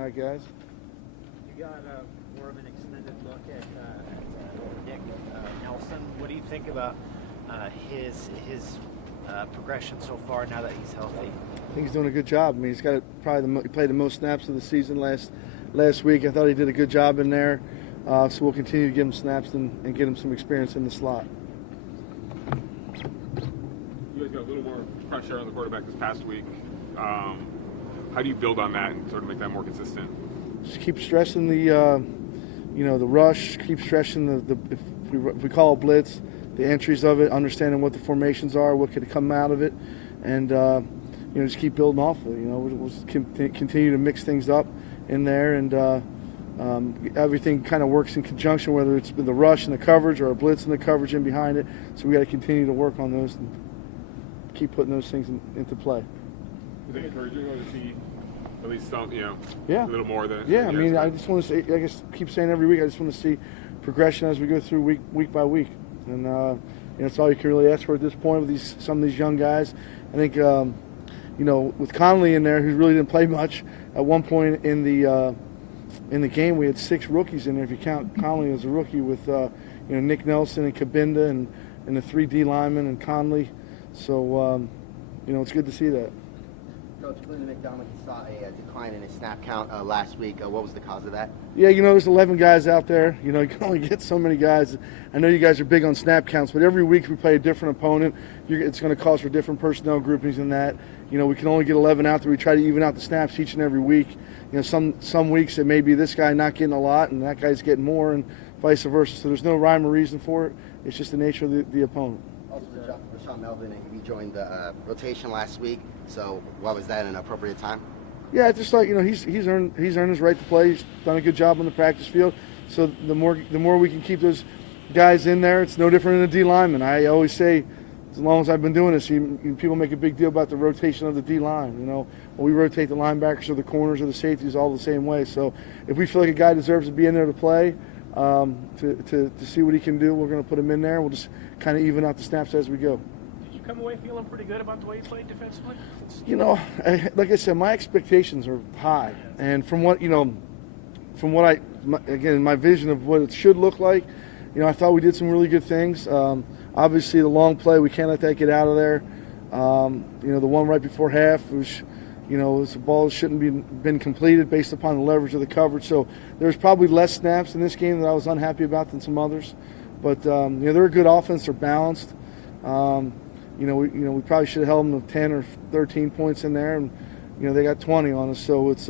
Hi, guys. You got more of an extended look at Nick Nelson. What do you think about his progression so far now that he's healthy? I think he's doing a good job. I mean, he's got probably he played the most snaps of the season last week. I thought he did a good job in there. So we'll continue to give him snaps and get him some experience in the slot. You guys got a little more pressure on the quarterback this past week. How do you build on that and sort of make that more consistent? Just keep stressing the rush. Keep stressing if we call it blitz, the entries of it, understanding what the formations are, what could come out of it, and just keep building off of it. We'll continue to mix things up in there, and everything kind of works in conjunction, whether it's the rush and the coverage or a blitz and the coverage in behind it. So we got to continue to work on those and keep putting those things into play. Is it encouraging to see at least some, a little more than? Yeah, I mean, I just want to say, I guess, keep saying every week, I just want to see progression as we go through week by week, and it's all you can really ask for at this point with some of these young guys. I think, with Conley in there, who really didn't play much at one point in the game, we had 6 rookies in there. If you count Conley as a rookie, with Nick Nelson and Kabinda and the 3 D linemen and Conley. So it's good to see that. Coach, Clinton McDermott saw a decline in his snap count last week. What was the cause of that? Yeah, there's 11 guys out there. You can only get so many guys. I know you guys are big on snap counts, but every week we play a different opponent. It's going to cause for different personnel groupings in that. We can only get 11 out there. We try to even out the snaps each and every week. Some weeks it may be this guy not getting a lot and that guy's getting more, and vice versa. So there's no rhyme or reason for it. It's just the nature of the opponent. Also, Rashawn Melvin, he joined the rotation last week. So why was that an appropriate time? Yeah, just like he's earned his right to play. He's done a good job on the practice field. So the more we can keep those guys in there, it's no different than a D lineman. I always say, as long as I've been doing this, people make a big deal about the rotation of the D line. When we rotate the linebackers or the corners or the safeties all the same way. So if we feel like a guy deserves to be in there to play, to see what he can do, we're going to put him in there. We'll just kind of even out the snaps as we go. Did you come away feeling pretty good about the way you played defensively? Like I said, my expectations are high, and from what my vision of what it should look like, I thought we did some really good things. Obviously, the long play, we can't let that get out of there. The one right before half was, the ball shouldn't be been completed based upon the leverage of the coverage. So there's probably less snaps in this game that I was unhappy about than some others. But they're a good offense. They're balanced. We probably should have held them to 10 or 13 points in there, and they got 20 on us. So it's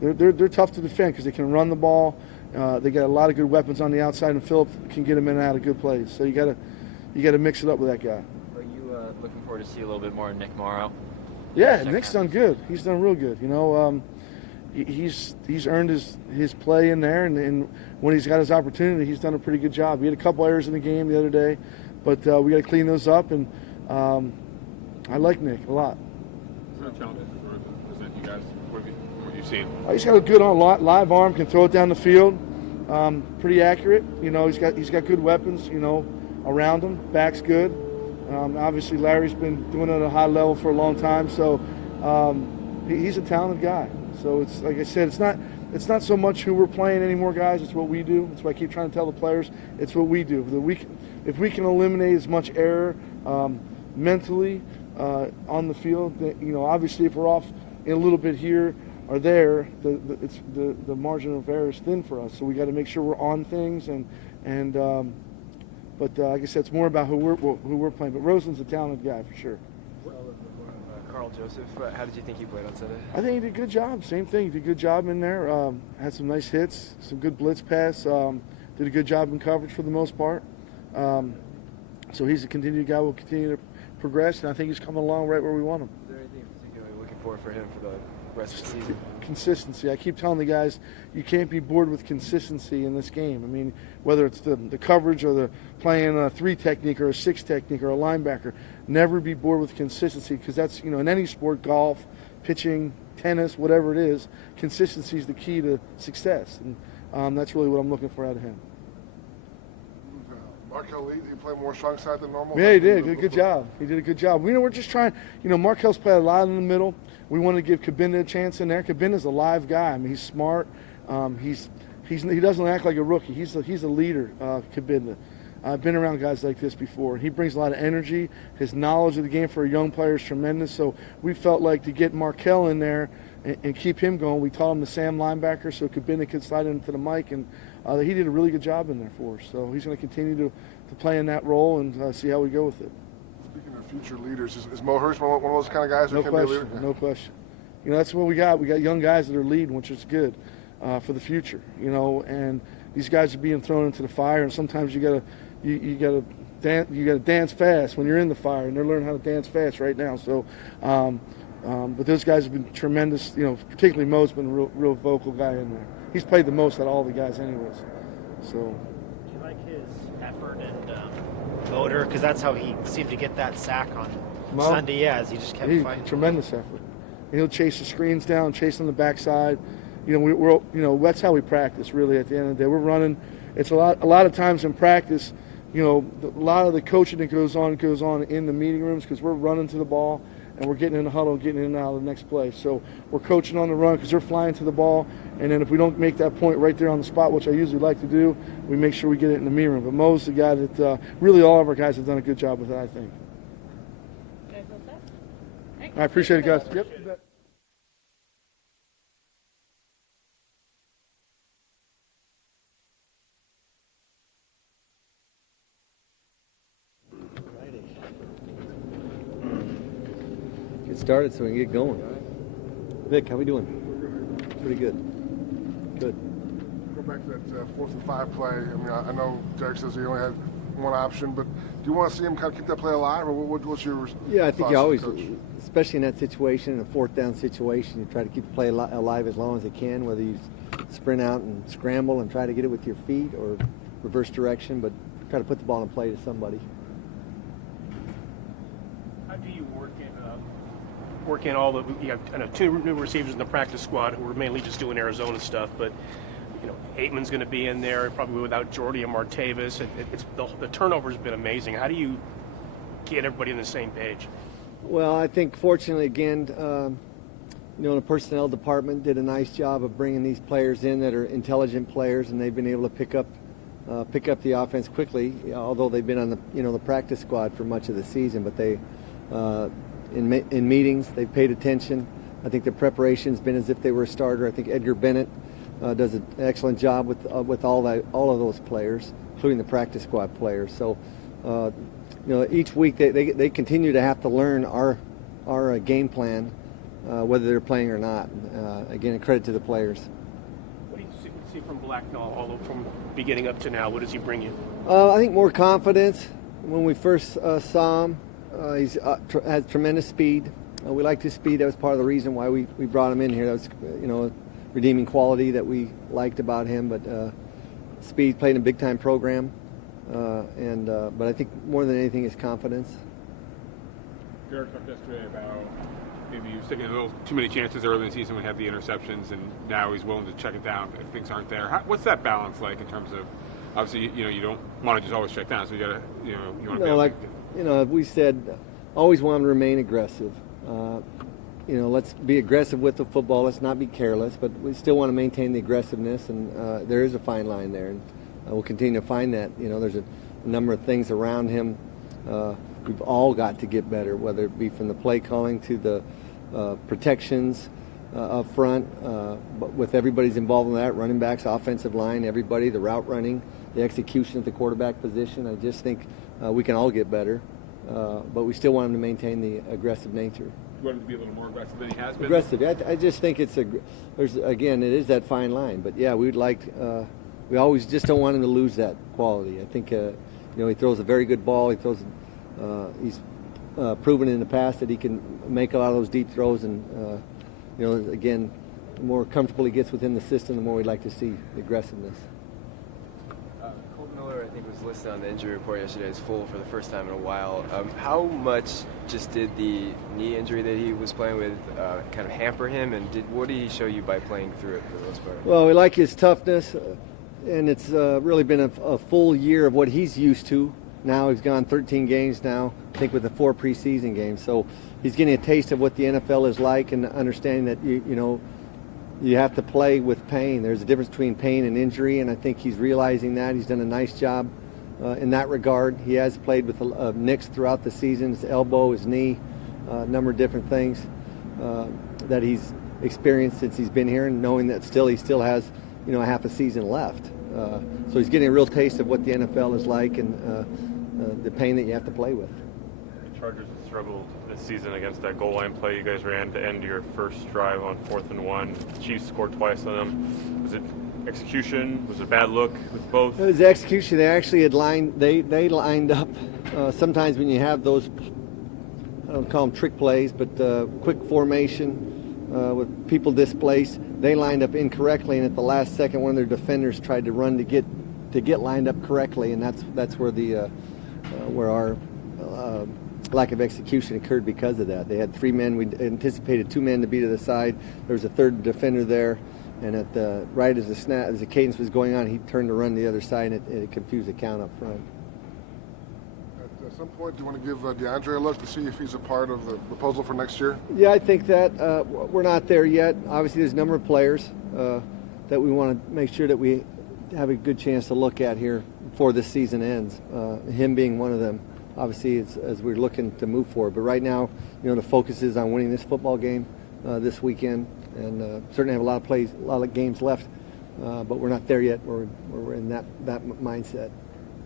they're tough to defend because they can run the ball. They got a lot of good weapons on the outside, and Phillip can get them in and out of good plays. So you got to mix it up with that guy. Are you looking forward to see a little bit more of Nick Morrow? Yeah, Nick's done good. He's done real good. He's earned his play in there, and when he's got his opportunity, he's done a pretty good job. He had a couple errors in the game the other day, but we got to clean those up. And I like Nick a lot. What challenges present you guys? What you've seen? He's got a good live arm, can throw it down the field. Pretty accurate. He's got good weapons. Around him, back's good. Obviously, Larry's been doing it at a high level for a long time, so he's a talented guy. So it's like I said, it's not so much who we're playing anymore, guys. It's what we do. That's why I keep trying to tell the players it's what we do. If we can eliminate as much error mentally on the field, obviously if we're off a little bit here or there, the margin of error is thin for us. So we got to make sure we're on things But like I said, it's more about who we're playing. But Rosen's a talented guy for sure. Carl Joseph, how did you think he played on Sunday? I think he did a good job. Same thing. He did a good job in there. Had some nice hits, some good blitz pass. Did a good job in coverage for the most part. So he's a continued guy. Will continue to progress, and I think he's coming along right where we want him. Is there anything in particular you're looking for him for the rest of the season? Consistency. I keep telling the guys, you can't be bored with consistency in this game. I mean, whether it's the coverage or the playing a 3 technique or a 6 technique or a linebacker, never be bored with consistency, because that's, in any sport, golf, pitching, tennis, whatever it is, consistency is the key to success. And that's really what I'm looking for out of him. Markel Lee? Did he play more strong side than normal? Yeah, he did. Good job. He did a good job. We're just trying. Markel's played a lot in the middle. We want to give Cabinda a chance in there. Cabinda's a live guy. I mean, he's smart. He doesn't act like a rookie. He's a leader, Cabinda. I've been around guys like this before. He brings a lot of energy. His knowledge of the game for a young player is tremendous. So we felt like to get Markel in there and keep him going, we taught him the Sam linebacker so Cabinda could slide into the mic, and he did a really good job in there for us. So he's going to continue to play in that role and see how we go with it. Speaking of future leaders, is Mo Hurst one of those kind of guys who can be a leader? No question. That's what we got. We got young guys that are leading, which is good for the future. And these guys are being thrown into the fire, and sometimes you gotta dance fast when you're in the fire, and they're learning how to dance fast right now. So, but those guys have been tremendous. Particularly Mo's been a real vocal guy in there. He's played the most out of all the guys, anyways. So. Do you like his effort and motor? Because that's how he seemed to get that sack on Sunday. Yeah, as he just kept fighting. Tremendous effort. And he'll chase the screens down, chase on the backside. That's how we practice. Really, at the end of the day, we're running. It's a lot of times in practice. A lot of the coaching that goes on in the meeting rooms because we're running to the ball and we're getting in the huddle and getting in and out of the next play. So we're coaching on the run because they're flying to the ball, and then if we don't make that point right there on the spot, which I usually like to do, we make sure we get it in the meeting room. But Mo's the guy that really all of our guys have done a good job with that, I think. I appreciate it, guys. Yep. You bet. Get started so we can get going. Vic, how we doing? Pretty good. Good. Go back to that 4th and 5 play. I mean, I know Derek says he only had one option, but do you want to see him kind of keep that play alive, or what's your Yeah, I think you always, coach? especially in that situation, in a 4th down situation, you try to keep the play alive as long as you can, whether you sprint out and scramble and try to get it with your feet or reverse direction, but try to put the ball in play to somebody. How do you work in all the, you have 2 new receivers in the practice squad who are mainly just doing Arizona stuff, but Aitman's going to be in there, probably without Jordy and Martavis. The turnover's been amazing. How do you get everybody on the same page? Well, I think fortunately, again, the personnel department did a nice job of bringing these players in that are intelligent players, and they've been able to pick up the offense quickly. Although they've been on the practice squad for much of the season, but they in meetings they've paid attention. I think their preparation's been as if they were a starter. I think Edgar Bennett does an excellent job with all of those players, including the practice squad players. So, each week they continue to have to learn our game plan, whether they're playing or not. Again, a credit to the players. What do you see from Blacknall, all from beginning up to now? What does he bring you? I think more confidence. When we first saw him, he's has tremendous speed. We liked his speed. That was part of the reason why we brought him in here. That was, redeeming quality that we liked about him. But speed, played in a big-time program, but I think more than anything is confidence. Derek talked yesterday about maybe he was taking a little too many chances early in the season when he had the interceptions, and now he's willing to check it down if things aren't there. What's that balance like in terms of, obviously, you don't want to just always check down, so you got to, you want to be able to... we said, always want to remain aggressive. Let's be aggressive with the football. Let's not be careless, but we still want to maintain the aggressiveness, and there is a fine line there, and we'll continue to find that. There's a number of things around him. We've all got to get better, whether it be from the play calling to the protections up front, but with everybody's involved in that, running backs, offensive line, everybody, the route running, the execution at the quarterback position. I just think we can all get better, but we still want him to maintain the aggressive nature. You want him to be a little more aggressive than he has been? Aggressive. I just think it is that fine line. But yeah, we always just don't want him to lose that quality. I think he throws a very good ball. He's proven in the past that he can make a lot of those deep throws, and again, the more comfortable he gets within the system, the more we'd like to see the aggressiveness. Miller, I think, was listed on the injury report yesterday as full for the first time in a while. How much just did the knee injury that he was playing with kind of hamper him, and what did he show you by playing through it for the most part? Well, we like his toughness. and it's really been a full year of what he's used to. Now he's gone 13 games now, I think with the 4 preseason games. So he's getting a taste of what the NFL is like and understanding that you have to play with pain. There's a difference between pain and injury, and I think he's realizing that. He's done a nice job in that regard. He has played with nicks throughout the season, his elbow, his knee, a number of different things that he's experienced since he's been here, and knowing that he still has half a season left. So he's getting a real taste of what the NFL is like and the pain that you have to play with. The Chargers have struggled this season against that goal line play you guys ran to end your first drive on 4th and 1. The Chiefs scored twice on them. Was it execution? Was it a bad look with both? It was execution. They actually had they lined up. Sometimes when you have those, I don't call them trick plays, but quick formation with people displaced, they lined up incorrectly, and at the last second, one of their defenders tried to run to get lined up correctly, and that's where our lack of execution occurred because of that. They had 3 men. We anticipated 2 men to be to the side. There was a third defender there, and right as the cadence was going on, he turned to run the other side, and it confused the count up front. At some point, do you want to give DeAndre a look to see if he's a part of the proposal for next year? Yeah, I think that we're not there yet. Obviously, there's a number of players that we want to make sure that we have a good chance to look at here before this season ends, him being one of them. Obviously, as we're looking to move forward. But right now, the focus is on winning this football game this weekend, and certainly have a lot of games left, but we're not there yet. We're in that mindset.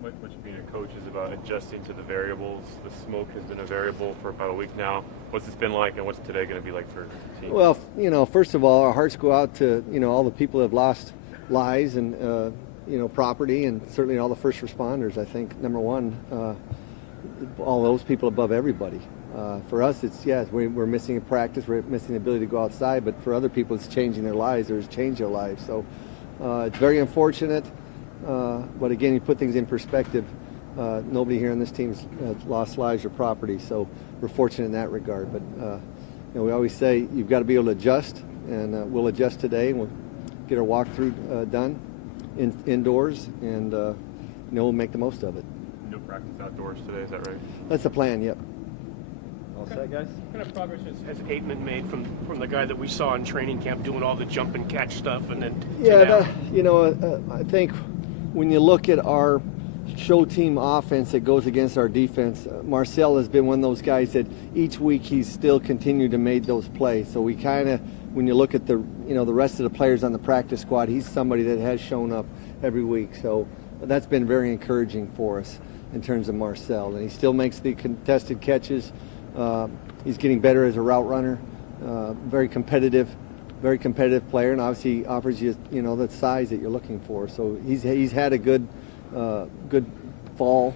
What you being a coach is about adjusting to the variables. The smoke has been a variable for about a week now. What's this been like, and what's today going to be like for the team? Well, first of all, our hearts go out to all the people who have lost lives and property, and certainly all the first responders. I think number one, all those people above everybody. For us, we're missing a practice, we're missing the ability to go outside, but for other people, it's changing their lives, or it's changed their lives. So it's very unfortunate. But again, you put things in perspective. Nobody here on this team's lost lives or property, so we're fortunate in that regard. But we always say you've got to be able to adjust, and we'll adjust today. We'll get our walkthrough done indoors, and we'll make the most of it. No practice outdoors today, is that right? That's the plan. Yep. All set, guys? What kind of progress has Aitman made from the guy that we saw in training camp doing all the jump and catch stuff, and then I think when you look at our show team offense that goes against our defense, Marcel has been one of those guys that each week he's still continued to make those plays. So we kind of, when you look at the rest of the players on the practice squad, he's somebody that has shown up every week. So that's been very encouraging for us in terms of Marcel, and he still makes the contested catches. He's getting better as a route runner. Very competitive player, and obviously offers you the size that you're looking for. So he's had a good fall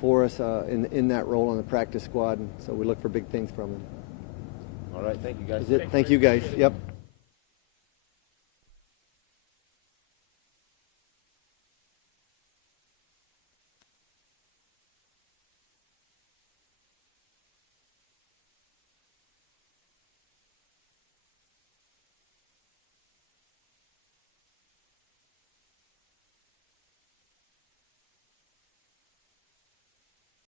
for us in that role on the practice squad, and so we look for big things from him. All right, thank you guys. That's it. Thank you guys. Yep.